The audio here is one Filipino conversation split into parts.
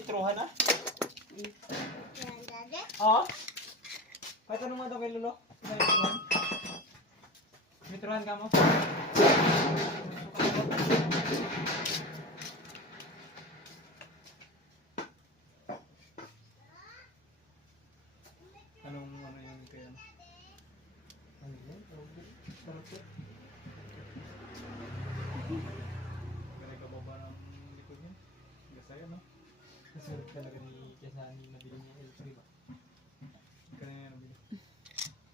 nitrohan ha? Oo? Kahit anong mga daw kay Lolo? Nitrohan? Nitrohan ka mo? Anong ano yan kaya? Ano yan? Sarap po. Ganay ka baba ng likod niya? Gasaya no? Kasurap talaga ni Kiasani nabili niya L3 ba? Magkano niya nabili?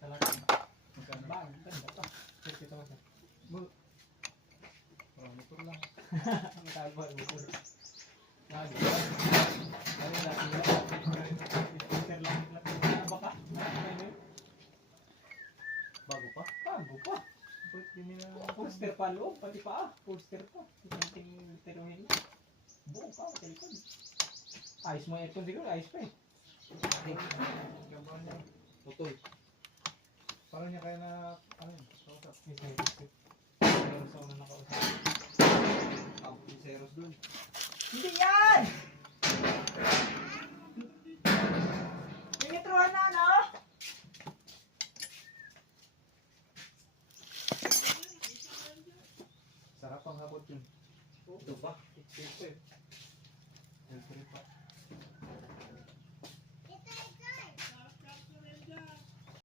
Talaga? Magkano? Ba? Ang ganda pa. Check ito ka. Motor lang. Ang tawag ba? Motor. Lagi. Ano dati ba? Sticker lang. Ano ba ka? Bago pa? Bago pa. Poster pa loob, pati pa. Poster pa. Iting teruhin mo. Buo pa, telikod. Ayos mo yung aircon siguro, ayos pa eh. Gambar niya. Putol. Parang niya kaya na, ano yun, kausap. Seros ako na nakausap. Tapos yung Seros dun. Hindi yan! Tinitruhan na, no? Sarap ang habot yun. Ito pa. Ito pa eh. Ito pa.